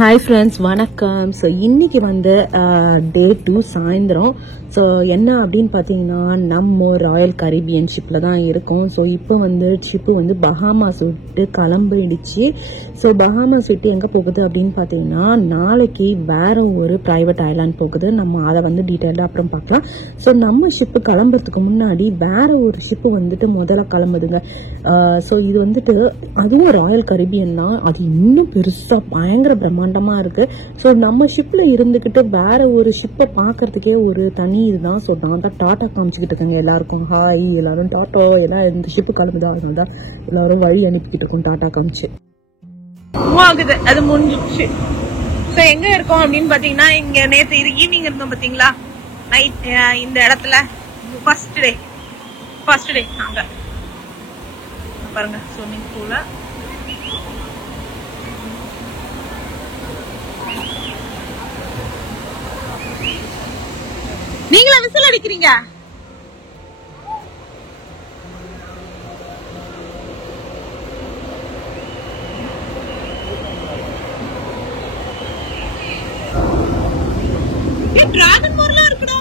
Hi friends, வணக்கம். So இன்னைக்கு வந்து டே 2 சாயந்தரம். ஸோ என்ன அப்படின்னு பார்த்தீங்கன்னா நம்ம ராயல் கரீபியன் ஷிப்பில் தான் இருக்கோம். ஸோ இப்போ வந்து ஷிப்பு வந்து பஹாமாஸ் விட்டு கிளம்பிடுச்சு. ஸோ பஹாமாஸ் விட்டு எங்கே போகுது அப்படின்னு பார்த்தீங்கன்னா நாளைக்கு வேற ஒரு ப்ரைவேட் ஐலாண்ட் போகுது. நம்ம அதை வந்து டீட்டெயிலாக அப்புறம் பார்க்கலாம். ஸோ நம்ம ஷிப்பு கிளம்புறதுக்கு முன்னாடி வேற ஒரு ஷிப்பு வந்துட்டு முதல்ல கிளம்புதுங்க. ஸோ இது வந்துட்டு அதுவும் ராயல் கரீபியன் தான். அது இன்னும் பெருசாக பயங்கர பிரம்மாண்டமா இருக்கு. ஸோ நம்ம ஷிப்ல இருந்துகிட்டு வேற ஒரு ஷிப்பை பாக்குறதுக்கே ஒரு தனி இதுதான். ஸோ நான் தான் டாட்டா காமிச்சுக்கிட்டு இருக்கேங்க எல்லாருக்கும். ஹாய் எல்லாரும் டாட்டா, எல்லாம் இந்த ஷிப்பு கிளம்புதா, அதனால தான் எல்லாரும் வழி அனுப்பிக்கிட்டு இருக்கோம் டாட்டா காமிச்சு. ஆகுது அது முடிஞ்சிச்சு. ஸோ எங்க இருக்கோம் அப்படின்னு பாத்தீங்கன்னா இங்க நேற்று ஈவினிங் இருந்தோம் பாத்தீங்களா, நைட் இந்த இடத்துல ஃபர்ஸ்ட் டே அங்க பாருங்க ஸ்விம்மிங் பூல. நீங்களா விசில் அடிக்கிறீங்க? டிராகன் மாதிரிலாம் இருக்குடா.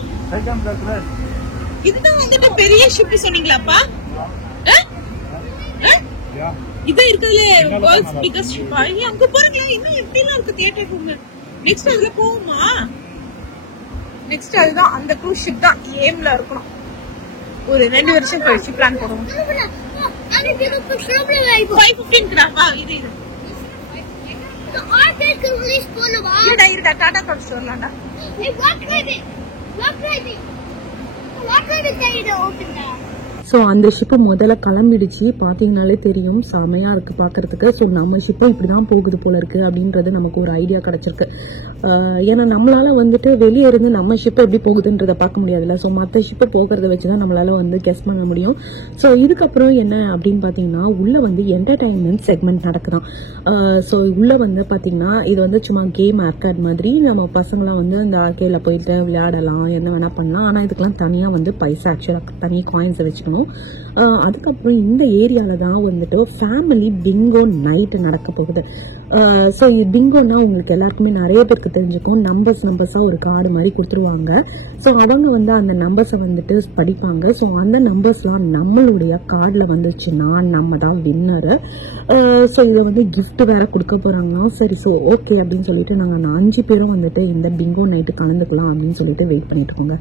இதுதான் வந்துட்டு பெரிய ஷிப் சொன்னீங்களாப்பா? இது இருக்குல்ல வேர்ல்ட்ஸ் பிகெஸ்ட் ஷிப். அங்க பாருங்க இன்னும் எப்படிலாம் இருக்கு தியேட்டருக்கு. நெக்ஸ்ட் அதுல போகுமா? நெக்ஸ்ட் அதுதான் அந்த க்ரூஸ் ஷிப் தான் ஏம்ல இருக்கணும். ஒரு 2 வருஷம் கழிச்சு பிளான் போடுவோம். 5:15 இது இருடா டாடா காமிச்சு வரலாம்டா. ஸோ அந்த ஷிப்பு முதல்ல கிளம்பிடுச்சு. பார்த்தீங்கனாலே தெரியும், செமையாக இருக்குது பார்க்குறதுக்கு. ஸோ நம்ம ஷிப்பும் இப்படி தான் போகுது போல இருக்குது அப்படின்றது நமக்கு ஒரு ஐடியா கிடச்சிருக்கு. ஏன்னா நம்மளால வந்துட்டு வெளியே இருந்து நம்ம ஷிப்பு எப்படி போகுதுன்றதை பார்க்க முடியாதுல்ல. ஸோ மற்ற ஷிப்பு போகிறத வச்சு தான் நம்மளால வந்து கெஸ் பண்ண முடியும். ஸோ இதுக்கப்புறம் என்ன அப்படின்னு பார்த்தீங்கன்னா உள்ளே வந்து என்டர்டைன்மெண்ட் செக்மெண்ட் நடக்குதான். ஸோ உள்ளே வந்து பார்த்தீங்கன்னா இது வந்து சும்மா கேம் ஆர்கேட் மாதிரி நம்ம பசங்களாம் வந்து அந்த ஆர்கேடில் போயிட்டு விளையாடலாம், என்ன வேணால் பண்ணலாம். ஆனால் இதுக்கெல்லாம் தனியாக வந்து பைசா ஆக்சுவலாக தனியாக காயின்ஸை வச்சுக்கணும். அதுக்கப்புறம் இந்த ஏரியால தான் வந்துட்டு ஃபேமிலி பிங்கோ நைட் நடக்க போகுது. ஸோ இது பிங்கோன்னா உங்களுக்கு எல்லாருக்குமே நிறைய பேருக்கு தெரிஞ்சுக்கும். நம்பர்ஸா ஒரு கார்டு மாதிரி கொடுத்துருவாங்க. ஸோ அவங்க வந்து அந்த நம்பர்ஸை வந்துட்டு படிப்பாங்க. ஸோ அந்த நம்பர்ஸ்லாம் நம்மளுடைய கார்டில் வந்துச்சுன்னா நம்ம தான் வின்னரு. ஸோ இதை வந்து கிஃப்ட் வேற கொடுக்க போறாங்களாம். சரி, ஸோ ஓகே அப்படின்னு சொல்லிட்டு நாங்கள் 5 பேரும் வந்துட்டு இந்த பிங்கோ நைட்டு கலந்துக்கலாம் அப்படின்னு சொல்லிட்டு வெயிட் பண்ணிட்டு இருக்கோங்க.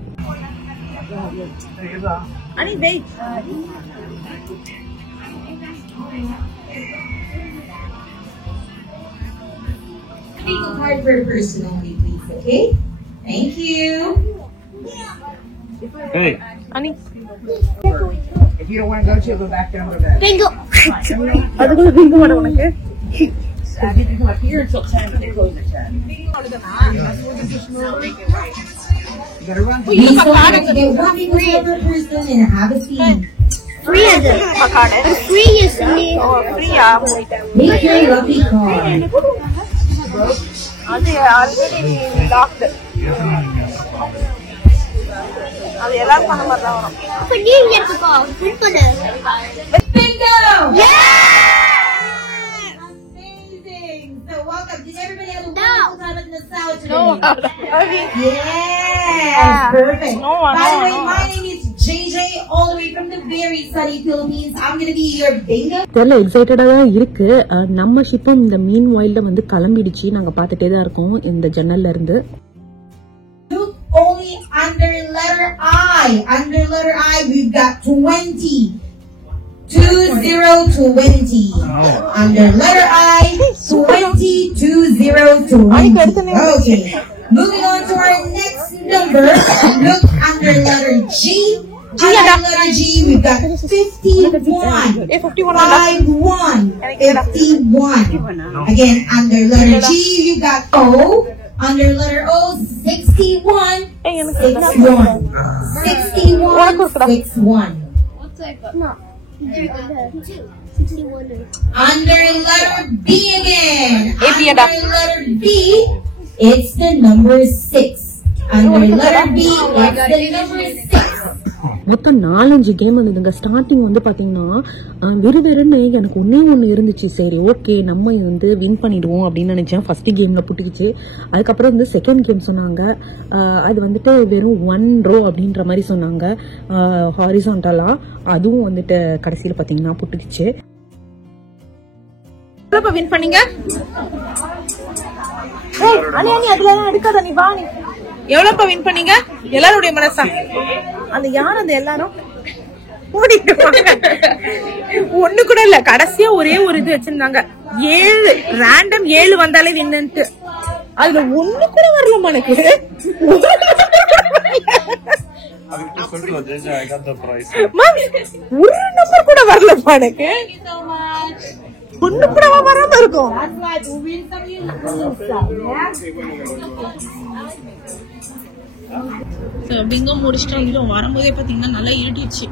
Bingo card per person only, please. Okay? Thank you. Hey. Ani. If you don't want to go to it, go back down to that. Bingo. அதுக்குள்ள பிங்கோ வர உனக்கு. I didn't come up here until 10, but they close at 10. You gotta run. Please don't get one bingo per person and have a seat. Free is it? Free is me. Free Make your lucky card. அது already locked. அது எல்லாரும் பண்ண மாதிரி தான் வரும். அப்ப நீ எடுத்துக்கோ. ஃபிட் பண்ணு. Bingo! Yeah! Amazing! So welcome. Did everybody have a No. wonderful time at the South today? No. Yes! Perfect. No, By the way, no. my name is JJ, all the way from the very sunny Philippines. I'm going to be your bingo. தெரியல, எக்ஸைட்டடாக தான் இருக்கு. நம்ம ஷிப்பும் இந்த மீன் வைல்ட வந்து கிளம்பிடுச்சு. நாங்கள் பார்த்துட்டே தான் இருக்கோம் இந்த ஜன்னல்ல இருந்து. Look only under letter I. Under letter I, we've got 20. 2020. Under letter I, 20, 2020. Okay. Moving on to our next number. Look under letter G. Under letter G, we've got 51. 51. 51. Again, under letter G, you got O. Under letter O, 61. 61. 61. 61. No. 61. Under letter B again. AB Under letter B, it's the number 6. Under letter B, it's the number 6. மொத்தம் 4-5 game இருந்ததுங்க. Starting வந்து பாத்தீங்கன்னா விறுவிறுன்னு எனக்கு ஒண்ணு இருந்துச்சு. சரி okay நம்ம வந்து வின் பண்ணிடுவோம் அப்படின்னு நினைச்சேன். ஃபர்ஸ்ட் கேம்ல புட்டுக்குச்சு. அதுக்கப்புறம் வந்து செகண்ட் கேம் சொன்னாங்க. அது வந்துட்டு வெறும் 1 row அப்படின்ற மாதிரி சொன்னாங்க ஹாரிசான்டலா. அதுவும் வந்துட்டு கடைசியில பாத்தீங்கன்னா புட்டுக்குச்சு. வின் பண்ணீங்க? அதெல்லாம் எடுக்காத நீ வா. நீ எவ்வளவுப்பா வின் பண்ணீங்க? எல்லாருடைய மனசா? அந்த யார் அந்த எல்லாரும் ஒண்ணு கூட இல்ல. கடைசியா ஒரே ஒரு இது வச்சிருந்தாங்க. 7 ரேண்டம் 7 வந்தாலே வின்னுட்டு. அதுல ஒண்ணு கூட வரலமா எனக்கு. ஒரு நம்பர் கூட வரலமா எனக்கு. ஒண்ணு கூட வராம இருக்கும். பிங்கோ முடிச்சிட்டோம். வரும்போதே பாத்தீங்கன்னா நல்லா இருட்டிடுச்சு.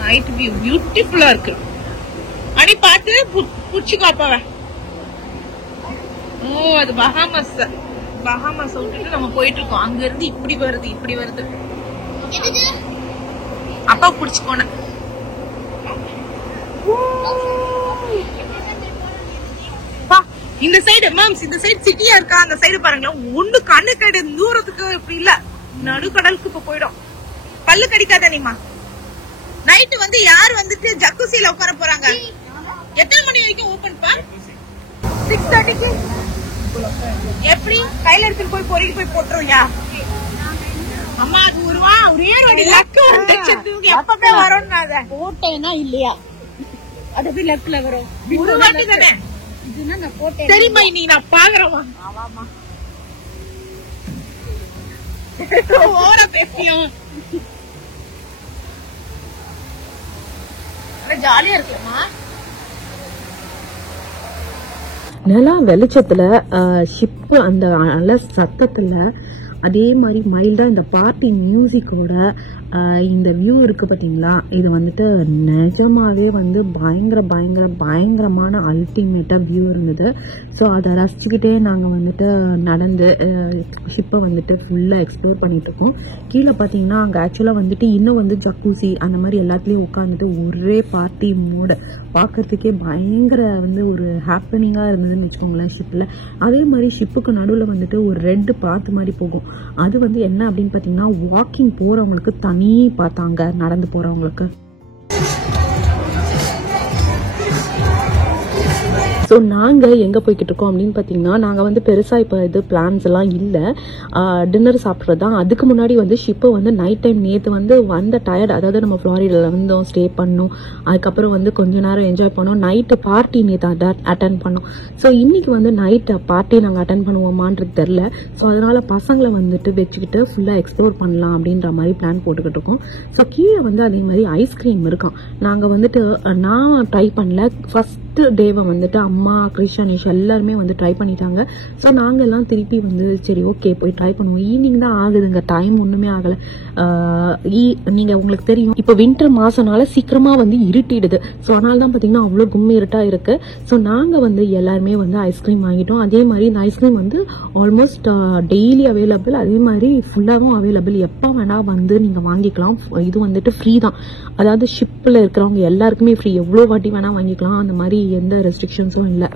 நைட் வியூ பியூட்டிஃபுல்லா இருக்கு. அடி பார்த்து புடிச்சு காப்பாவ. ஓ அது பஹாமஸ் விட்டுட்டு நம்ம போயிட்டு இருக்கோம். அங்க இருந்து இப்படி வருது. அப்பா புடிச்சுக்கோன. இந்த சைடு மாம்ஸ், இந்த சைடு சிட்டியா இருக்கா? அந்த சைடு பாருங்களேன். ஒண்ணு கண்ணு கடி தூரத்துக்கு இப்படி இல்ல. நடுக்கடலுக்கு இப்ப போயிடும். பல்லு கடிக்காத நீமா. நைட்டு வந்து யார் வந்துட்டு ஜக்குசில உட்கார போறாங்க? எத்தனை மணி வரைக்கும் ஓபன் பா? 6:30க்கு. எப்படி கையில எடுத்துட்டு போய் பொறிக்கு போய் போட்டுருவியா? அம்மா அது ஒரே ஒரு லக்கு எப்பவே வரும். போட்டேன்னா இல்லையா? அது எப்படி லக்குல வரும்? ஒரு வாட்டி தானே. சரிம்மா நீ நான் பாக்குறேன். ஓர பேசியும் ஜாலியா இருக்குமா? நிலா வெளிச்சத்துல ஷிப்பு அந்த அலை சத்தத்துல அதே மாதிரி மைல்டா இந்த பார்ட்டி மியூசிக்கோட இந்த வியூ இருக்கு பாத்தீங்களா? இது வந்துட்டு நிஜமாவே வந்து பயங்கரமான அல்டிமேட்டா வியூ இருந்தது. ஸோ அதை ரசிச்சுக்கிட்டே நாங்கள் வந்துட்டு நடந்து ஷிப்பை வந்துட்டு ஃபுல்லாக எக்ஸ்ப்ளோர் பண்ணிட்டு இருக்கோம். கீழே பார்த்தீங்கன்னா அங்கே ஆக்சுவலாக வந்துட்டு இன்னும் வந்து ஜக்கூசி அந்த மாதிரி எல்லாத்துலேயும் உட்காந்துட்டு ஒரே பார்ட்டி மோட பார்க்கறதுக்கே பயங்கர வந்து ஒரு ஹாப்பனிங்காக இருந்ததுன்னு வச்சுக்கோங்களேன் ஷிப்பில். அதே மாதிரி ஷிப்புக்கு நடுவில் வந்துட்டு ஒரு ரெட் பாத் மாதிரி போகும். அது வந்து என்ன அப்படின்னு பார்த்தீங்கன்னா வாக்கிங் போகிறவங்களுக்கு தனி பார்த்தாங்க, நடந்து போகிறவங்களுக்கு. ஸோ நாங்கள் எங்கே போய்கிட்டு இருக்கோம் அப்படின்னு பார்த்தீங்கன்னா, நாங்கள் வந்து பெருசாக இப்போ இது பிளான்ஸ் எல்லாம் இல்லை, டின்னர் சாப்பிட்றது தான். அதுக்கு முன்னாடி வந்து ஷிப்பை வந்து நைட் டைம் நேற்று வந்து வந்த டயர்ட், அதாவது நம்ம ஃப்ளாரிடாவில் வந்தோம், ஸ்டே பண்ணோம், அதுக்கப்புறம் வந்து கொஞ்ச நேரம் என்ஜாய் பண்ணோம். நைட்டு பார்ட்டி நேற்று அட்டன் பண்ணோம். ஸோ இன்னைக்கு வந்து நைட்டு பார்ட்டி நாங்கள் அட்டன் பண்ணுவோமான்றது தெரில. ஸோ அதனால் பசங்களை வந்துட்டு வச்சுக்கிட்டு ஃபுல்லாக எக்ஸ்ப்ளோர் பண்ணலாம் அப்படின்ற மாதிரி பிளான் போட்டுக்கிட்டு இருக்கோம். ஸோ கீழே வந்து அதே மாதிரி ஐஸ்கிரீம் இருக்கான். நாங்கள் வந்துட்டு நான் ட்ரை பண்ணல. ஃபர்ஸ்ட் டேவை வந்துட்டு அம்மா கிருஷ்ணேஷ் எல்லாருமே வந்து ட்ரை பண்ணிட்டாங்க. ஸோ நாங்கள் எல்லாம் திருப்பி வந்து சரி ஓகே போய் ட்ரை பண்ணுவோம். ஈவினிங் தான் ஆகுதுங்க, டைம் ஒன்றுமே ஆகலை. நீங்கள் உங்களுக்கு தெரியும் இப்போ வின்டர் மாதம்னால சீக்கிரமாக வந்து இருட்டிடுது. ஸோ அதனால தான் பார்த்தீங்கன்னா அவ்வளோ கும்மி இருட்டாக இருக்குது. ஸோ நாங்கள் வந்து எல்லாருமே வந்து ஐஸ்கிரீம் வாங்கிட்டோம். அதே மாதிரி இந்த ஐஸ்கிரீம் வந்து ஆல்மோஸ்ட் டெய்லி அவைலபிள், அதே மாதிரி ஃபுல்லாகவும் அவைலபிள். எப்போ வேணால் வந்து நீங்கள் வாங்கிக்கலாம். இது வந்துட்டு ஃப்ரீ தான், அதாவது ஷிப்பில் இருக்கிறவங்க எல்லாருக்குமே ஃப்ரீ, எவ்வளோ வாட்டி வேணால் வாங்கிக்கலாம். அந்த மாதிரி எந்த ரெஸ்ட்ரிக்ஷன்ஸும் இல்லை.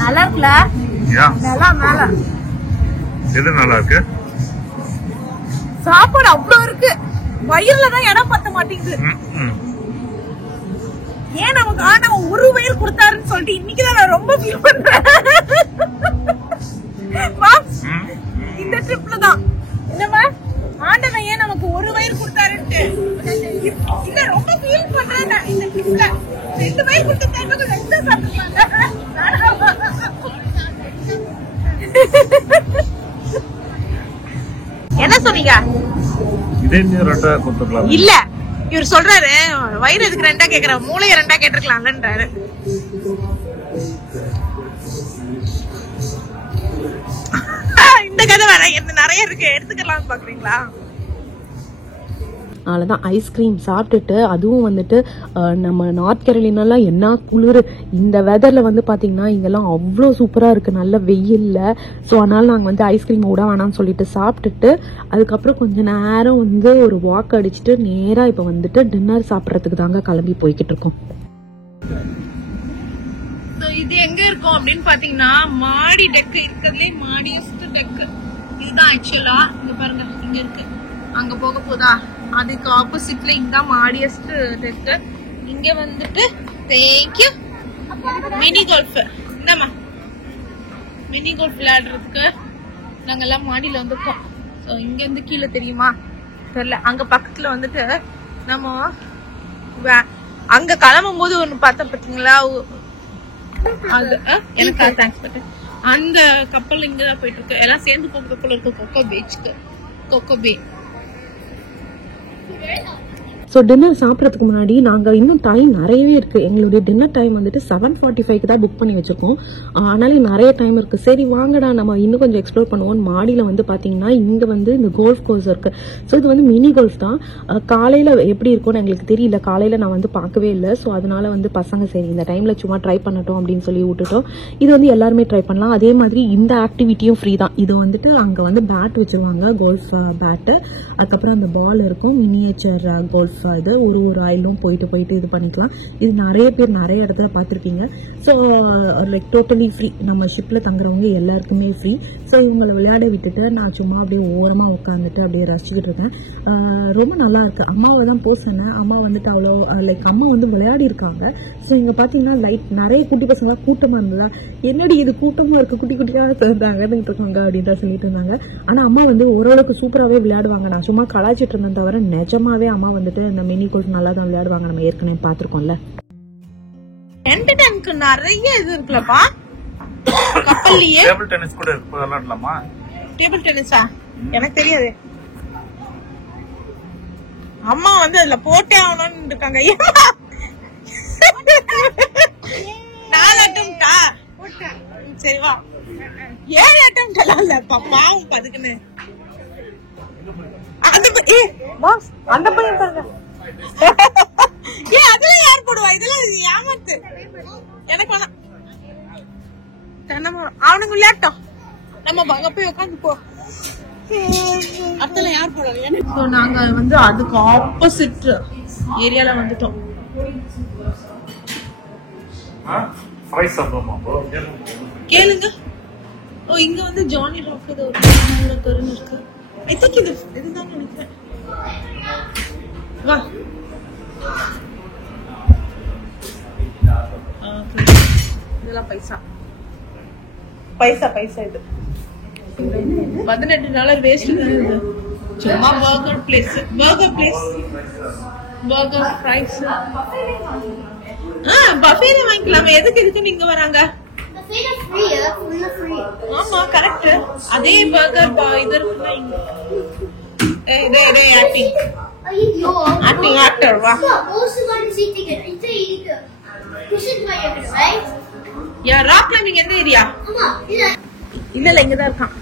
நல்லா இருக்குல்ல? நல்லா மேல எது நல்லா இருக்கு? சாப்பாடு அவ்வளவு இருக்கு, வயிறுல தான் இடம் பத்த மாட்டேங்குது. ஏன் நமக்கு ஆண்டவன் ஒரு வயிறு கொடுத்தாருன்னு சொல்லிட்டு இன்னைக்குதான் நான் ரொம்ப ஃபீல் பண்றேன். இந்த ட்ரிப்ல தான் என்னமா ஆண்டவன் ஏன் நமக்கு ஒரு வயிறு கொடுத்தாருன்ட்டு இல்ல ரொம்ப ஃபீல் பண்றேன் நான். இந்த ட்ரிப்ல 2 வயிறு கொடுத்தாங்க, 2 சாப்பிட்டாங்க. என்ன சொன்னீங்க? இதே நீ ரெண்டா கொடுத்துக்கலாம் இல்ல இவர் சொல்றாரு வயிறு எதுக்கு ரெண்டா கேக்குற, மூளைய ரெண்டா கேட்டிருக்கலாம்லன்றாரு. இந்த கதை வேற என்ன நிறைய இருக்கு, எடுத்துக்கலாம்னு பாக்குறீங்களா? அவ்வளோதான். ஐஸ்கிரீம் சாப்பிட்டுட்டு அதுவும் வந்துட்டு நம்ம நார்த் கேரளினாலாம் என்ன குளிர், இந்த வெதரில் வந்து பார்த்தீங்கன்னா இங்கெல்லாம் அவ்வளோ சூப்பராக இருக்குது, நல்ல வெயில்ல. ஸோ அதனால் நாங்கள் வந்து ஐஸ்கிரீம் விட வேணாம்னு சொல்லிட்டு சாப்பிட்டுட்டு அதுக்கப்புறம் கொஞ்சம் நேரம் வந்து ஒரு வாக் அடிச்சுட்டு நேராக இப்போ வந்துட்டு டின்னர் சாப்பிட்றதுக்கு தாங்க கிளம்பி போய்கிட்டு இருக்கோம். இது எங்க இருக்கும் அப்படின்னு பாத்தீங்கன்னா மாடி டெக் இருக்கிறதுலே மாடியஸ்ட் டெக் இதுதான். ஆக்சுவலா இங்க பாருங்க, இங்க இருக்கு, அங்க போக போதா அதுக்கு ஆப்போசிட்ல இந்த மாடியஸ்ட் டெக். இங்க வந்துட்டு தேங்க்யூ மினி கோல்ஃப், என்னம்மா மினி கோல்ஃப் விளையாடுறதுக்கு நாங்கெல்லாம் மாடியில வந்துருக்கோம். ஸோ இங்க இருந்து கீழே தெரியுமா தெரியல. அங்க பக்கத்துல வந்துட்டு நம்ம அங்க கிளம்பும் போது ஒண்ணு பார்த்தோம் பாத்தீங்களா, அது எனக்கு தேங்க்ஸ் பட்டேன். அந்த கப்பல் இங்கதான் போயிட்டு இருக்கு, எல்லாம் சேர்ந்து போகிற கப்பல் இருக்கு கொக்கோ பீச்சுக்கு, கொக்கோ பே. ஸோ டின்னர் சாப்பிட்றதுக்கு முன்னாடி நாங்கள் இன்னும் டைம் நிறையவே இருக்குது. எங்களுடைய டின்னர் டைம் வந்துட்டு 7:45 தான் புக் பண்ணி வச்சுருக்கோம். அதனால நிறைய டைம் இருக்குது. சரி வாங்கடா நம்ம இன்னும் கொஞ்சம் எக்ஸ்ப்ளோர் பண்ணுவோம். மாடியில் வந்து பார்த்தீங்கன்னா இங்கே வந்து இந்த கோல்ஃப் கோர்ஸ் இருக்குது. ஸோ இது வந்து மினி கோல்ஃப் தான். காலையில் எப்படி இருக்கும்னு எங்களுக்கு தெரியல, காலையில் நான் வந்து பார்க்கவே இல்லை. ஸோ அதனால வந்து பசங்க சரி இந்த டைமில் சும்மா ட்ரை பண்ணட்டும் அப்படின்னு சொல்லி விட்டுட்டோம். இது வந்து எல்லாருமே ட்ரை பண்ணலாம். அதே மாதிரி இந்த ஆக்டிவிட்டியும் ஃப்ரீ தான். இது வந்துட்டு அங்கே வந்து பேட் வச்சுருவாங்க, கோல்ஃப் பேட்டு, அதுக்கப்புறம் அந்த பால் இருக்கும், மினியேச்சர் கோல்ஃப். இது ஒரு ஆயிலும் போயிட்டு இது பண்ணிக்கலாம். இது நிறைய பேர் நிறைய இடத்துல பார்த்துருப்பீங்க. ஸோ லைக் டோட்டலி ஃப்ரீ, நம்ம ஷிப்பில் தங்குறவங்க எல்லாருக்குமே ஃப்ரீ. ஸோ இவங்களை விளையாட விட்டுட்டு நான் சும்மா அப்படியே ஓரமாக உட்காந்துட்டு அப்படியே ரசிச்சுக்கிட்டு இருக்கேன். ரொம்ப நல்லா இருக்கு. அம்மாவை தான் போசனேன். அம்மா வந்துட்டு அவ்வளோ லைக் அம்மா வந்து விளையாடி இருக்காங்க. ஸோ இங்கே பார்த்தீங்கன்னா லைட் நிறைய குட்டி பசங்களாம் கூட்டமாக இருந்ததா, என்னடி இது கூட்டமாக இருக்குது, குட்டி குட்டியாக அகர்ந்துட்டு இருக்காங்க அப்படின்ட்டு சொல்லிட்டு இருந்தாங்க. ஆனால் அம்மா வந்து ஓரளவுக்கு சூப்பராகவே விளையாடுவாங்க. நான் சும்மா கலாய்ச்சிட்டு இருந்தேன் தவிர நிஜமாவே அம்மா வந்துட்டு இந்த மினி கோல்ஃப் நல்லா தான் விளையாடுவாங்க. நம்ம ஏற்கனவே பார்த்துருக்கோம்ல. என்டர்டைன்மென்ட்க்கு நிறைய இது இருக்குலப்பா கப்பல்லையே. டேபிள் டென்னிஸ் கூட இருக்கு, விளையாடலாமா? டேபிள் டென்னிஸா? எனக்கு தெரியாது. அம்மா வந்து அதுல போட்டே ஆகணும்னு இருக்காங்க. 4 அட்டம்ப்டா? சரி வா, 7 அட்டம்ப்ட் எல்லாம் இல்லப்பா, பாவம் பதுக்குன்னு. அந்த பையன் பாருங்க. அதெல்லாம் யார் போடுவா, இதெல்லாம் ஏமாத்து. எனக்கு வேணாம், அவனுக்கு விளையாட்டம், நம்ம அங்க போய் உட்காந்து போ. அதெல்லாம் யார் போடுவாங்க? நாங்க வந்து அதுக்கு ஆப்போசிட் ஏரியால வந்துட்டோம். கேளுங்க. ஓ இங்க வந்து ஜானி ராக் இருக்கு. ஐ திங்க் இதுதான் நினைக்கிறேன். வா இதெல்லாம் பைசா இது $18 வேஸ்ட் தான் இது. சும்மா பர்கர் பிளேஸ் பர்கர் ஃப்ரைஸ். பஃபேல வாங்கிக்கலாமே, எதுக்கு நீங்க வராங்க? ஆமா கரெக்ட். அதே பர்கர் இது இருக்குன்னா இதே ஆக்டர் வா. யா ராக் கிளைம்பிங் எந்த ஏரியா? இல்ல இங்கதான் இருக்கான்.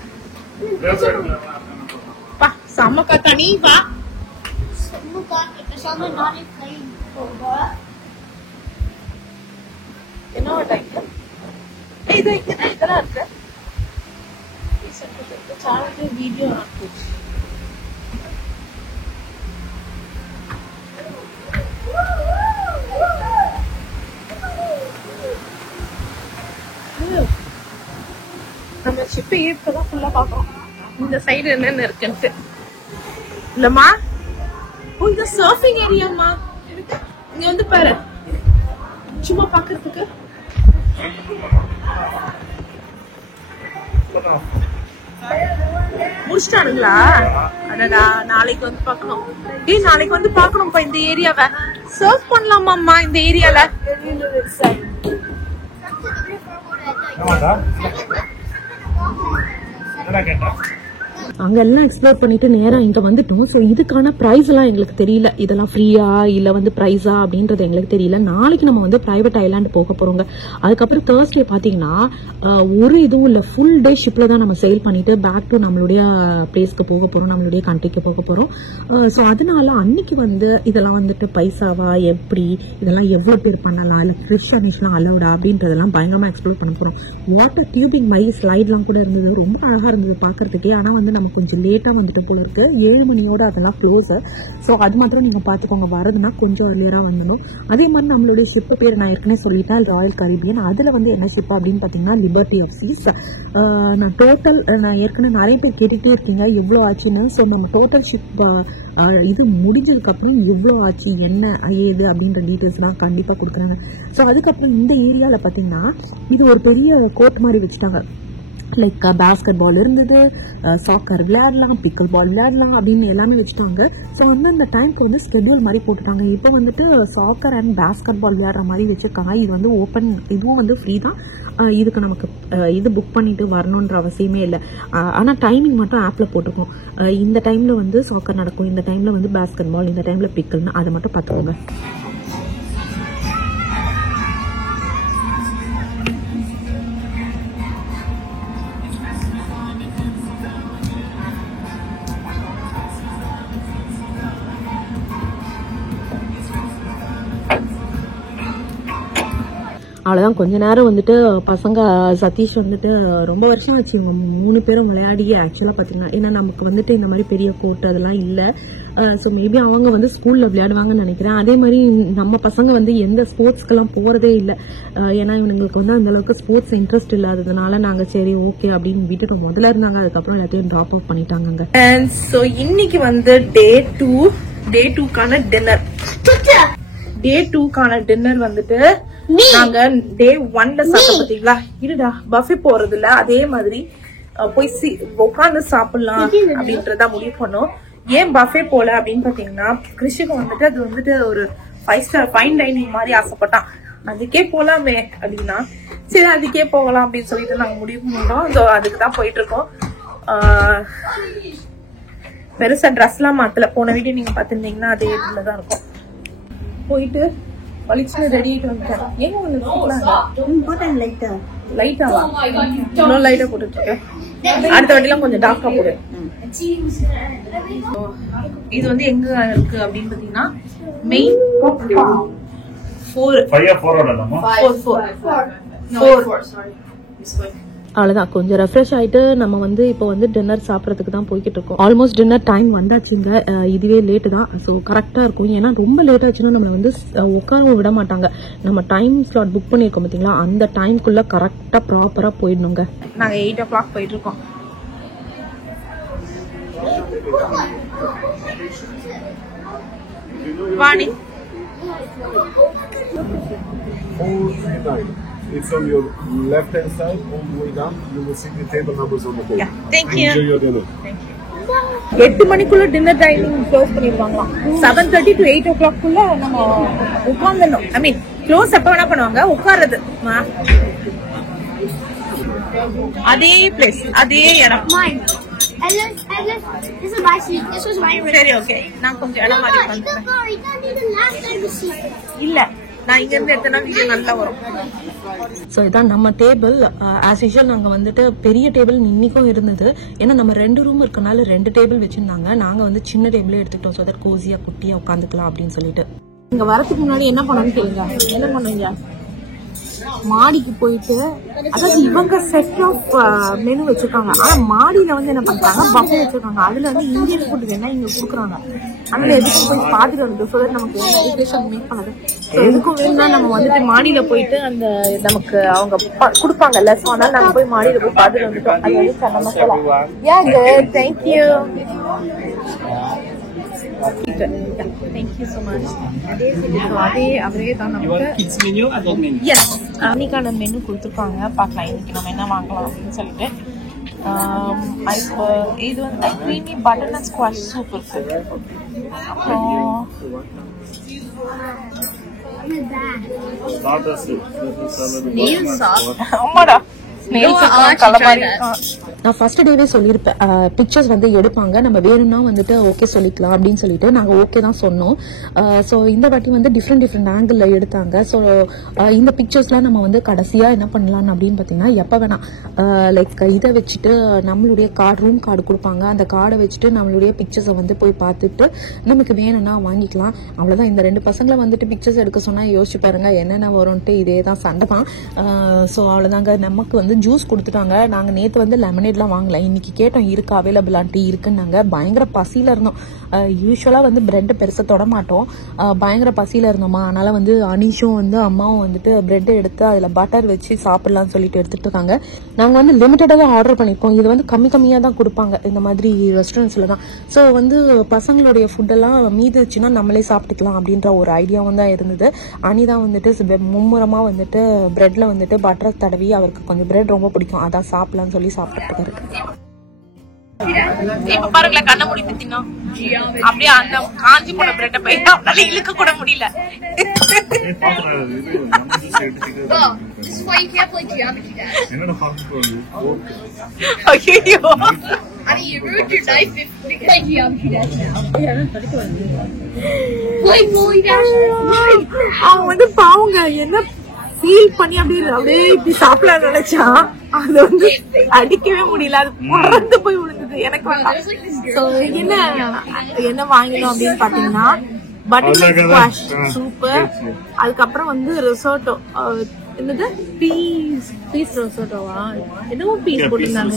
பா செம்ம காத்தா, நீ வா. என்ன டைம் இதெல்லாம் இருக்கு. வீடியோ நம்ம ஷிப்பை இப்பதான் ஃபுல்லா பாக்குறோம். இந்த சைடு என்னென்ன இருக்குன்ட்டு இல்லம்மா. ஓ இது சர்ஃபிங் ஏரியாமா. இங்க வந்து பாரு, சும்மா பாக்குறதுக்கு. முடிச்சிட்டானுங்களா? அடடா நாளைக்கு வந்து பாக்கணும். நாளைக்கு வந்து பாக்கணும்ப்பா இந்த ஏரியாவை. சர்ஃப் பண்ணலாமாம்மா இந்த ஏரியால? அங்க எல்லாம் எக்ஸ்ப்ளோர் பண்ணிட்டு நேரா இங்க வந்துட்டோம். ஸோ இதுக்கான பிரைஸ் எல்லாம் எங்களுக்கு தெரியல, இதெல்லாம் ஃப்ரீயா இல்ல வந்து பிரைஸா அப்படின்றது எங்களுக்கு தெரியல. நாளைக்கு நம்ம வந்து பிரைவேட் ஐலாண்ட் போக போறோங்க. அதுக்கப்புறம் தேர்ஸ்டே பாத்தீங்கன்னா ஒரு இதுவும் இல்ல, ஃபுல் டே ஷிப்ல தான் நம்ம செயில் பண்ணிட்டு பேக் டு நம்மளுடைய பிளேஸ்க்கு போக போறோம், நம்மளுடைய கண்ட்ரிக்கு போக போறோம். ஸோ அதனால அன்னைக்கு வந்து இதெல்லாம் வந்துட்டு பைசாவா, எப்படி இதெல்லாம் எவ்வளவு பேர் பண்ணலாம், இல்ல ஃபிஷ் அமிஷ்லாம் அலவுடா அப்படின்றதெல்லாம் பயங்கரமா எக்ஸ்ப்ளோர் பண்ண போறோம். வாட்டர் டியூபிங் மை ஸ்லைட்லாம் கூட இருந்தது, ரொம்ப அழகா இருந்தது பாக்குறதுக்கே. ஆனா வந்து நம்ம கொஞ்சம் லேட்டா வந்துட்டு போல இருக்கு, 7 மணியோட அதெல்லாம் க்ளோஸ். ஸோ அது மாத்திரம் நீங்க பாத்துக்கோங்க, வரதுன்னா கொஞ்சம் ஏர்லியரா வந்துடும். அதே மாதிரி நம்மளுடைய ஷிப் பேர் நான் ஏற்கனவே சொல்லிட்டேன், ராயல் கரீபியன். அதுல வந்து என்ன ஷிப் அப்படின்னு பாத்தீங்கன்னா லிபர்ட்டி ஆஃப் சீஸ். நான் டோட்டல் நான் ஏற்கனவே நிறைய பேர் கேட்டுட்டே இருக்கீங்க எவ்வளவு ஆச்சுன்னு. ஸோ நம்ம டோட்டல் ஷிப் இது முடிஞ்சதுக்கு அப்புறம் எவ்வளவு ஆச்சு, என்ன ஏது அப்படின்ற டீட்டெயில்ஸ் தான் கண்டிப்பா கொடுக்குறாங்க. ஸோ அதுக்கப்புறம் இந்த ஏரியால பாத்தீங்கன்னா இது ஒரு பெரிய கோர்ட் மாதிரி வச்சுட்டாங்க. லைக் பேஸ்கெட் பால் இருந்தது, சாக்கர் விளையாடலாம், பிக்கல் பால் விளையாடலாம் அப்படின்னு எல்லாமே வச்சுட்டாங்க. ஸோ வந்து அந்த டைம்க்கு வந்து ஸ்கெடியூல் மாதிரி போட்டுட்டாங்க. இப்போ வந்துட்டு சாக்கர் அண்ட் பேஸ்கெட் பால் விளையாடுற மாதிரி வச்சிருக்காங்க. இது வந்து ஓப்பன், இதுவும் வந்து ஃப்ரீ தான். இதுக்கு நமக்கு இது புக் பண்ணிட்டு வரணுன்ற அவசியமே இல்லை. ஆனால் டைமிங் மட்டும் ஆப்ல போட்டிருக்கோம். இந்த டைம்ல வந்து சாக்கர் நடக்கும், இந்த டைம்ல வந்து பேஸ்கெட் பால், இந்த டைம்ல பிக்கல்னு அதை மட்டும் பார்த்துக்கோங்க. அவ்வளோதான். கொஞ்ச நேரம் வந்துட்டு பசங்க சதீஷ் வந்துட்டு ரொம்ப வருஷம் ஆச்சு இவங்க 3 பேரும் விளையாடி. ஆக்சுவலாக பார்த்தீங்கன்னா ஏன்னா நமக்கு வந்துட்டு இந்த மாதிரி பெரிய கோர்ட் அதெல்லாம் இல்லை. ஸோ மேபி அவங்க வந்து ஸ்கூலில் விளையாடுவாங்கன்னு நினைக்கிறேன். அதே மாதிரி நம்ம பசங்க வந்து எந்த ஸ்போர்ட்ஸ்க்கெல்லாம் போகிறதே இல்லை. ஏன்னா இவங்களுக்கு வந்து அந்த அளவுக்கு ஸ்போர்ட்ஸ் இன்ட்ரெஸ்ட் இல்லாததுனால நாங்கள் சரி ஓகே அப்படின்னு விட்டுட்டோம். முதல்ல இருந்தாங்க, அதுக்கப்புறம் எல்லாத்தையும் ட்ராப் ஆஃப் பண்ணிட்டாங்க. ஸோ இன்னைக்கு வந்து டே 2க்கான டின்னர். டே 2க்கான டின்னர் வந்துட்டு நாங்க டே 1ல சாப்பிட்ட பாத்தீங்களா, இருடா பஃபே போறது இல்ல, அதே மாதிரி போய் உட்காந்து சாப்பிடலாம் அப்படின்றத முடிவு பண்ணோம். ஏன் பஃபே போல அப்படின்னு பாத்தீங்கன்னா, கிருஷிக்கு வந்துட்டு அது வந்துட்டு ஒரு 5 ஸ்டார் ஃபைன் டைனிங் மாதிரி ஆசைப்பட்டான். அதுக்கே போலாமே அப்படின்னா சரி அதுக்கே போகலாம் அப்படின்னு சொல்லிட்டு நாங்க முடிவு பண்ணிட்டோம். ஸோ அதுக்கு தான் போயிட்டு இருக்கோம். பெருசா ட்ரெஸ் எல்லாம் மாத்தல, போன வீடியோ நீங்க பாத்திருந்தீங்கன்னா அதே இதுலதான் இருக்கும். போயிட்டு வலிச்சு ரெடி ஆயிட்டு வந்துட்டேன். ஏங்க போட்டேன் லைட்டாவா, இவ்வளோ லைட்டா போட்டுட்டு இருக்கேன். அடுத்த வாட்டிலாம் கொஞ்சம் டார்க்கா போடு. இது வந்து எங்க இருக்கு அப்படின்னு பாத்தீங்கன்னா மெயின் 4 அவ்வளவுதான். கொஞ்சம் ரெஃப்ரெஷ் ஆயிட்டு நம்ம வந்து இப்போ வந்து டின்னர் சாப்பிடறதுக்கு தான் போய்கிட்டு இருக்கோம். ஆல்மோஸ்ட் டின்னர் டைம் வந்தாச்சுங்க. இதுவே லேட்டு தான். ஸோ கரெக்டா இருக்கும். ஏன்னா ரொம்ப லேட் ஆச்சுன்னா நம்ம வந்து உட்காரவும் விட மாட்டாங்க. நம்ம டைம் ஸ்லாட் புக் பண்ணிருக்கோம் பாத்தீங்களா, அந்த டைம்குள்ள கரெக்டா ப்ராப்பரா போயிடணுங்க. நாங்க 8 o'clock போயிட்டு இருக்கோம். Vani It's on your left hand side, all the way down. You will see the table numbers on the board. Yeah, thank you. Enjoy your dinner. 8 மணிக்குள்ள dinner dining close பண்ணிடுவாங்களாம். 7:30 to 8 o'clock குள்ள நம்ம உட்கார்ந்தணும். ஐ மீன் close எப்ப வேணா பண்ணுவாங்க, உட்கார்றது அதே place அதே இடம். சரி ஓகே, நான் கொஞ்சம் இடம் மாறி உட்கார்ந்துக்கிறேன். இல்ல நான் இங்க இருந்து எடுத்தனா வீடியோ நல்லா வரும். ஸோ இதான் நம்ம டேபிள். ஆஸ் யூஷுவல் நாங்க வந்துட்டு பெரிய டேபிள் இன்னைக்கும் இருந்தது. ஏன்னா நம்ம 2 ரூம் இருக்கனால 2 டேபிள் வச்சிருந்தாங்க. நாங்க வந்து சின்ன டேபிளே எடுத்துக்கிட்டோம். ஸோ தட் கோசியா குட்டியா உட்காந்துக்கலாம் அப்படின்னு சொல்லிட்டு. இங்க வரதுக்கு முன்னாடி என்ன பண்ணணும்னு கேளுங்க. என்ன பண்ணுவீங்க, மாடிக்கு போயிட்டு, அதாவது இவங்க செட் ஆஃப் மெனு வச்சிருக்காங்க. ஆனா மாடியில வந்து என்ன பண்றாங்க, பஃபே வச்சிருக்காங்க. அதுல வந்து இந்தியன் ஃபுட் வேணா இங்க குடுக்குறாங்க. அதனால எதுக்கு போய் பாத்துட்டு வந்து சொல்ல நமக்கு எஜுகேஷன் மீட் பண்ணது. எதுக்கும் வேணும்னா நம்ம வந்துட்டு மாடியில போயிட்டு அந்த நமக்கு அவங்க குடுப்பாங்கல்ல. ஸோ அதனால நாங்க போய் மாடியில போய் பாத்துட்டு வந்துட்டோம். அது வந்து chana masala. Yeah good, thank you. Thank you so much. அதே அவரே தான் நமக்கு kids menu adult menu. Yes, அன்னைக்கான மெனு கொடுத்துருக்காங்க. பார்க்கலாம் இன்னைக்கு நம்ம என்ன வாங்கலாம் அப்படின்னு சொல்லிட்டு. இது வந்து creamy butter and squash soup இருக்கு. அப்புறம் ஆமாடா ஸ்னேல் கலமாரி இருக்கும். நான் ஃபர்ஸ்ட் டேவே சொல்லியிருப்பேன் பிக்சர்ஸ் வந்து எடுப்பாங்க, நம்ம வேணும்னா வந்துட்டு ஓகே சொல்லிக்கலாம் அப்படின்னு சொல்லிட்டு நாங்கள் ஓகே தான் சொன்னோம். ஸோ இந்த வாட்டி வந்து டிஃப்ரெண்ட் ஆங்கிளில் எடுத்தாங்க. ஸோ இந்த பிக்சர்ஸ்லாம் நம்ம வந்து கடைசியாக என்ன பண்ணலாம் அப்படின்னு பார்த்தீங்கன்னா, எப்போ வேணா லைக் இதை வச்சுட்டு நம்மளுடைய ரூம் கார்டு கொடுப்பாங்க, அந்த கார்டை வச்சுட்டு நம்மளுடைய பிக்சர்ஸை வந்து போய் பார்த்துட்டு நமக்கு வேணும்னா வாங்கிக்கலாம். அவ்வளோதான். இந்த 2 பசங்களை வந்துட்டு பிக்சர்ஸ் எடுக்க சொன்னால் யோசிச்சு பாருங்க என்னென்ன வரும்ன்ட்டு. இதே தான் சண்டை தான். ஸோ அவ்வளோதாங்க. நமக்கு வந்து ஜூஸ் கொடுத்துட்டாங்க. நாங்கள் நேற்று வந்து லெமனேட்லாம் வாங்கல, இன்னைக்கு கேட்டோம் இருக்கு அவைலபிளான்ட்டு இருக்குன்னாங்க. பயங்கர பசியில் இருந்தோம். யூஸ்வலாக வந்து பிரெட் பெருசாக தொட மாட்டோம், பயங்கர பசியில் இருந்தோமா, அதனால வந்து அனீஷும் வந்து அம்மாவும் வந்துட்டு பிரெட் எடுத்து அதில் பட்டர் வச்சு சாப்பிடலாம்னு சொல்லிட்டு எடுத்துட்டு இருக்காங்க. நாங்கள் வந்து லிமிட்டடாக தான் ஆர்டர் பண்ணியிருக்கோம். இது வந்து கம்மியாக தான் கொடுப்பாங்க இந்த மாதிரி ரெஸ்டாரண்ட்ஸில் தான். ஸோ வந்து பசங்களுடைய ஃபுட்டெல்லாம் மீதுச்சுன்னா நம்மளே சாப்பிட்டுக்கலாம் அப்படின்ற ஒரு ஐடியாவும் தான் இருந்தது. அனிதான் வந்துட்டு மும்முரமாக வந்துட்டு பிரெட்ல வந்துட்டு பட்டர் தடவி, அவருக்கு கொஞ்சம் பிரெட் ரொம்ப பிடிக்கும், அதான் சாப்பிடலாம்னு சொல்லி சாப்பிட்டு இருக்காரு. இப்ப பாருங்களேன், கண்ண மூடி தின்னோம் அப்படியே அந்த காஞ்சி போன பிரெட்டை போய் அவனால இழுக்க கூட முடியல. This is why you can't play geometry, Dad. ஐயோ, I mean, you ruined your life if you play geometry, Dad. Play Fully Dash. அவன் வந்து பாவங்க என்ன ஃபீல் பண்ணி அப்படியே இப்படி சாப்பிடலாம் நினைச்சா அது வந்து அடிக்கவே முடியல, அது பறந்து போய் விழுந்தது. எனக்கு என்ன வாங்கினோம் அப்படின்னு பாத்தீங்கன்னா, பட்டர் ஸ்குவாஷ் சூப்பர், அதுக்கப்புறம் வந்து ரிசோட்டோ, என்னது பீஸ் ரிசோட்டோவா, என்னவோ பீஸ் போட்டிருந்தாங்க,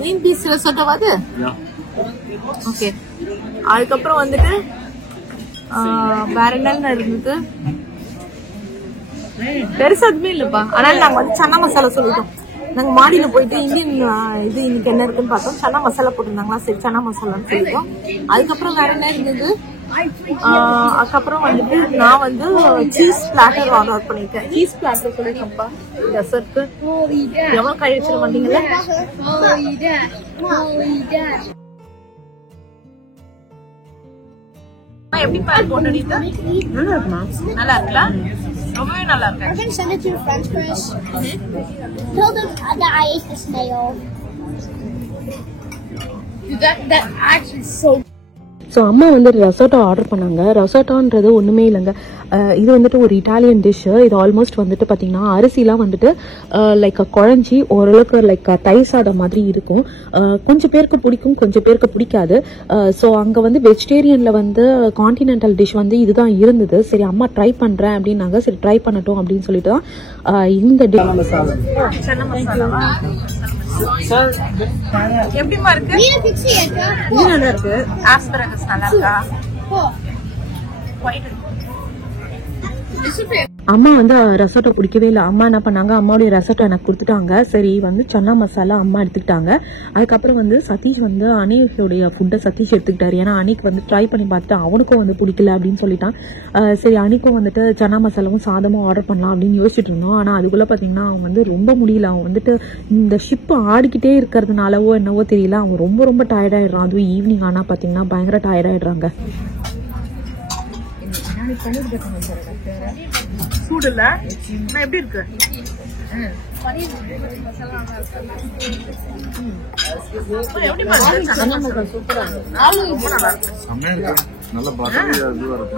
கிரீன் பீஸ் ரிசோட்டோவா அது. ஓகே, அதுக்கப்புறம் வந்துட்டு வேற என்ன இருந்தது, பெருசா எதுவுமே இல்லப்பா. அதனால நாங்க வந்து சன்னா மசாலா சொல்லிட்டோம். நாங்க மாடியில போயிட்டு இந்தியன் இது இன்னைக்கு என்ன இருக்குன்னு பார்த்தோம், சன்னா மசாலா போட்டிருந்தாங்களா, சரி சன்னா மசாலான்னு சொல்லிட்டோம். அதுக்கப்புறம் வேற என்ன இருந்தது, அதுக்கப்புறம் வந்துட்டு நான் வந்து சீஸ் பிளாட்டர் ஆர்டர் பண்ணிருக்கேன். சீஸ் பிளாட்டர் சொல்லிருக்கேன்ப்பா டெசர்ட்க்கு. எவ்வளவு கை வச்சுட்டு வந்தீங்கல்ல. எப்படி போட்டு நல்லா இருக்குமா? நல்லா இருக்குல்ல, ரொம்பவே நல்லா இருக்கு. I'm gonna send it to your friends, Chris. Tell them that I ate the snail. That actually is so. So அம்மா வந்து ரெசார்ட்டோ ஆர்டர் பண்ணாங்க. ரெசார்ட்டோன்றது ஒன்றுமே இல்லைங்க, இது வந்துட்டு ஒரு இட்டாலியன் டிஷ்ஷு. இது ஆல்மோஸ்ட் வந்துட்டு பார்த்தீங்கன்னா அரிசிலாம் வந்துட்டு லைக் குழஞ்சி ஓரளவுக்கு லைக் தயிர் சாதம் மாதிரி இருக்கும். கொஞ்சம் பேருக்கு பிடிக்கும், கொஞ்சம் பேருக்கு பிடிக்காது. ஸோ அங்கே வந்து வெஜிடேரியனில் வந்து கான்டினென்டல் டிஷ் வந்து இதுதான் இருந்தது. சரி அம்மா ட்ரை பண்ணுறேன் அப்படின்னாங்க. சரி ட்ரை பண்ணட்டும் அப்படின்னு சொல்லிட்டு தான் இந்த எப்படிமா இருக்கு? நல்லா இருக்கு. ஆஸ்பரகஸ் நல்லா இருக்கா? அம்மா வந்து ரெசார்ட்டை பிடிக்கவே இல்லை. அம்மா என்ன பண்ணாங்க, அம்மாவுடைய ரெசார்ட்டை எனக்கு கொடுத்துட்டாங்க. சரி வந்து சன்னா மசாலா அம்மா எடுத்துக்கிட்டாங்க. அதுக்கப்புறம் வந்து சதீஷ் வந்து அனியோடைய ஃபுட்டை சதீஷ் எடுத்துக்கிட்டாரு. ஏன்னா அனிக்கு வந்து ட்ரை பண்ணி பார்த்துட்டு அவனுக்கும் வந்து பிடிக்கல அப்படின்னு சொல்லிட்டான். சரி அனிக்கும் வந்துட்டு சன்னா மசாலாவும் சாதமும் ஆர்டர் பண்ணலாம் அப்படின்னு யோசிச்சுட்டு இருந்தோம். ஆனால் அதுக்குள்ளே பார்த்தீங்கன்னா அவன் வந்து ரொம்ப முடியல. அவன் வந்துட்டு இந்த ஷிப்பு ஆடிக்கிட்டே இருக்கிறதுனாலவோ என்னவோ தெரியல, அவன் ரொம்ப டயர்டாயிடுறான். அதுவும் ஈவினிங் ஆனால் பார்த்தீங்கன்னா பயங்கர டயர்டாயிடுறாங்க. சூடு இல்ல எப்படி இருக்கு?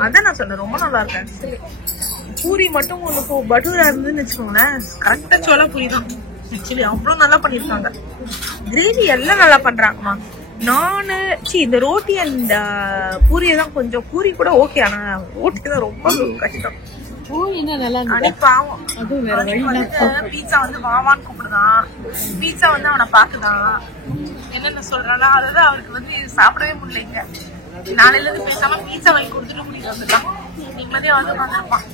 அதான் நான் சொன்னேன், ரொம்ப நல்லா இருக்கு. பூரி மட்டும் உங்களுக்கு பட்டூரா இருந்துன்னு வச்சுக்கோங்களேன், கரெக்டா சோள பூரி தான். ஆக்சுவலி அவ்வளவு நல்லா பண்ணிருக்காங்க. கிரேவி எல்லாம் நல்லா பண்றாங்கம்மா. நானு இந்த ரோட்டி அந்த பூரியை தான் கொஞ்சம், பூரி கூட ஓகே, ஆனா ரோட்டி தான் ரொம்ப கஷ்டம். பீட்சா வந்து வாவான்னு கூப்பிடுதான், பீட்சா வந்து அவனை பாக்குதான், என்னென்ன சொல்றானா அதாவது அவருக்கு வந்து சாப்பிடவே முடியலைங்க. நாளையில இருந்து பேசாம பீட்சா வாங்கி கொடுத்துட்டு முடியும் வந்துடலாம். நிம்மதியா வந்து வந்திருப்பான்.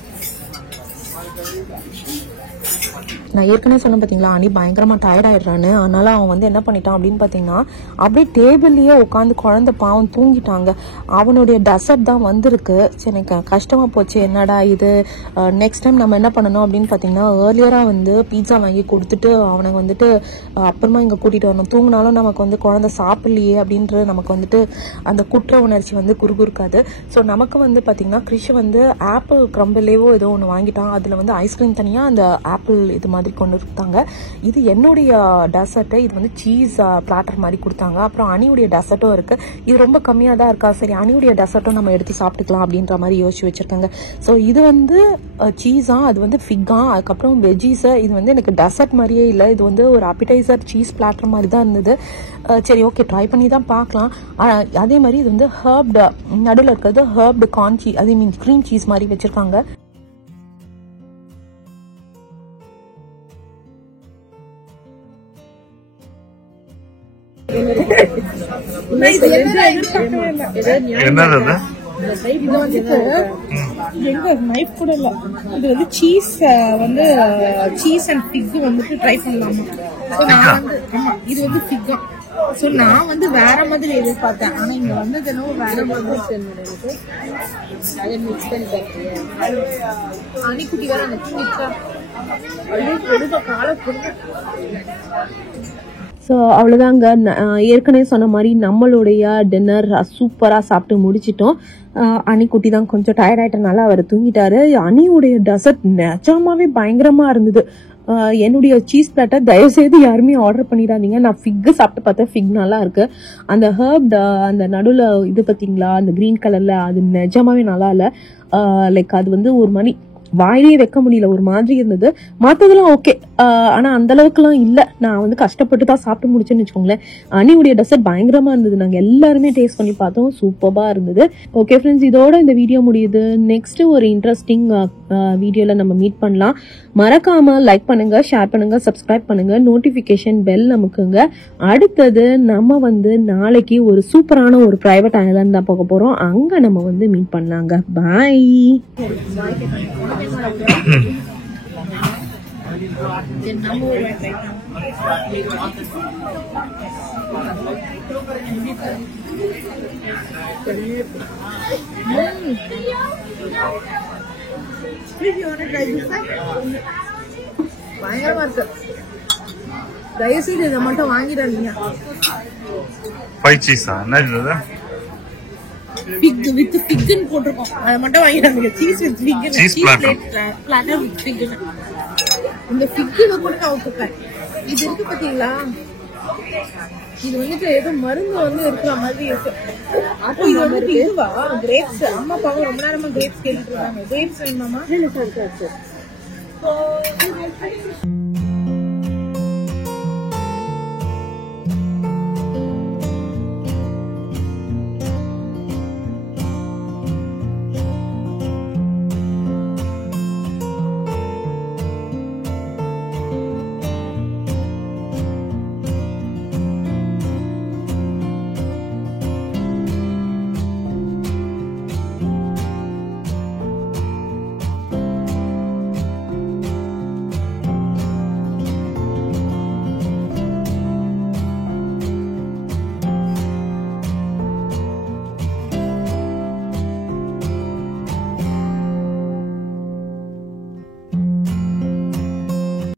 நான் ஏற்கனவே சொன்ன பார்த்தீங்களா, அனி பயங்கரமா டயர்ட் ஆயிடுறான்னு. அதனால அவன் வந்து என்ன பண்ணிட்டான் அப்படின்னு பார்த்தீங்கன்னா, அப்படியே டேபிள்லயே உட்காந்து குழந்தை பாவம் தூங்கிட்டாங்க. அவனுடைய டெசர்ட் தான் வந்திருக்கு. சரி எனக்கு கஷ்டமா போச்சு, என்னடா இது. நெக்ஸ்ட் டைம் நம்ம என்ன பண்ணணும் அப்படின்னு பார்த்தீங்கன்னா, ஏர்லியரா வந்து பீட்சா வாங்கி கொடுத்துட்டு அவனை வந்துட்டு அப்புறமா இங்க கூட்டிட்டு வரணும். தூங்கினாலும் நமக்கு வந்து குழந்தை சாப்பிடலையே அப்படின்ற நமக்கு வந்துட்டு அந்த குற்ற உணர்ச்சி வந்து குறுகுறுக்காது. ஸோ நமக்கு வந்து பார்த்தீங்கன்னா கிறிஷ் வந்து ஆப்பிள் கிரம்பிளேவோ ஏதோ ஒன்று வாங்கிட்டான். அதுல இதில் வந்து ஐஸ்கிரீம் தனியாக அந்த ஆப்பிள் இது மாதிரி கொண்டு கொடுத்தாங்க. இது என்னுடைய டெசர்ட்டு. இது வந்து சீஸ் பிளாட்டர் மாதிரி கொடுத்தாங்க. அப்புறம் அனியுடைய டெசர்ட்டும் இருக்குது. இது ரொம்ப கம்மியாக தான் இருக்கா, சரி அனியுடைய டெசர்ட்டும் நம்ம எடுத்து சாப்பிட்டுக்கலாம் அப்படின்ற மாதிரி யோசிச்சு வச்சுருக்காங்க. ஸோ இது வந்து சீஸா, அது வந்து ஃபிக்கா, அதுக்கப்புறம் வெஜ்ஜீஸு. இது வந்து எனக்கு டெசர்ட் மாதிரியே இல்லை, இது வந்து ஒரு அப்பிடைசர் சீஸ் பிளாட்டர் மாதிரி தான் இருந்தது. சரி ஓகே, ட்ரை பண்ணி தான் பார்க்கலாம். அதே மாதிரி இது வந்து ஹர்ப்டு, நடுவில் இருக்கிறது ஹர்ப்டு கார்ன் சீஸ், அதே மீன்ஸ் க்ரீன் சீஸ் மாதிரி வச்சுருக்காங்க. இது வந்துட்டு எங்க நைஃப் கூட இல்ல. இது வந்து சீஸ் வந்து சீஸ் அண்ட் ஃபிக் வந்துட்டு ட்ரை பண்ணலாமா. ஸோ நான் வந்து ஆமா இது வந்து ஃபிக்கா. ஸோ நான் வந்து வேற மாதிரி எதிர்பார்த்தேன். ஆனா இங்க வந்து தினமும் வேற மாதிரி அணிக்குட்டி வேற அந்த காலை ஸோ அவ்வளோதாங்க. ஏற்கனவே சொன்ன மாதிரி நம்மளுடைய டின்னர் சூப்பராக சாப்பிட்டு முடிச்சிட்டோம். அணிக்குட்டி தான் கொஞ்சம் டயர்டாயிட்டனால அவர் தூங்கிட்டாரு. அணியுடைய டெசர்ட் நிஜமாவே பயங்கரமாக இருந்தது. என்னுடைய சீஸ் பிளாட்டை தயவுசெய்து யாருமே ஆர்டர் பண்ணிடாதீங்க. நான் ஃபிக்கு சாப்பிட்டு பார்த்தேன், ஃபிக் நல்லா இருக்கு. அந்த ஹர்ப் அந்த நடுவில் இது பார்த்தீங்களா, அந்த க்ரீன் கலரில், அது நிஜமாவே நல்லா இல்லை. லைக் அது வந்து ஒரு மணி வாயிலே வைக்க முடியல, ஒரு மாதிரி இருந்தது. மற்றதெல்லாம் ஓகே, ஆனால் அந்த அளவுக்குலாம் இல்லை. நான் வந்து கஷ்டப்பட்டு தான் சாப்பிட்டு முடிச்சேன்னு வச்சுக்கோங்களேன். அணியுடைய டெசர்ட் பயங்கரமாக இருந்தது. நாங்கள் எல்லாருமே டேஸ்ட் பண்ணி பார்த்தோம், சூப்பராக இருந்தது. ஓகே ஃப்ரெண்ட்ஸ், இதோட இந்த வீடியோ முடியுது. நெக்ஸ்ட் ஒரு இன்ட்ரெஸ்டிங் வீடியோவில் நம்ம மீட் பண்ணலாம். மறக்காம லைக் பண்ணுங்க, ஷேர் பண்ணுங்க, சப்ஸ்கிரைப் பண்ணுங்க, நோட்டிஃபிகேஷன் பெல் நமக்குங்க. அடுத்தது நம்ம வந்து நாளைக்கு ஒரு சூப்பரான ஒரு பிரைவேட் ஐலாண்ட் தான் போக போகிறோம். அங்கே நம்ம வந்து மீட் பண்ணலாங்க. பாய். பயங்கரமா இருக்கு. தயவுசெய்து இதை மட்டும் வாங்கிடாதீங்க. Fig with fig போட்டிருக்கோம், அதை மட்டும் வாங்கிடாதீங்க. Cheese with fig, cheese platter with fig. இந்த fig கூட நான் ஒத்துப்பேன். இது இருக்கு பாத்தீங்களா, இது வந்துட்டு ஏதோ மருந்து வந்து இருக்கிற மாதிரி இருக்கு. அப்போ இது வந்துட்டு இதுவா கிரேப்ஸ். அம்மா பாவம் ரொம்ப நேரமா கிரேப்ஸ் கேட்டுட்டு இருக்காங்க. கிரேப்ஸ் வேணுமாமா?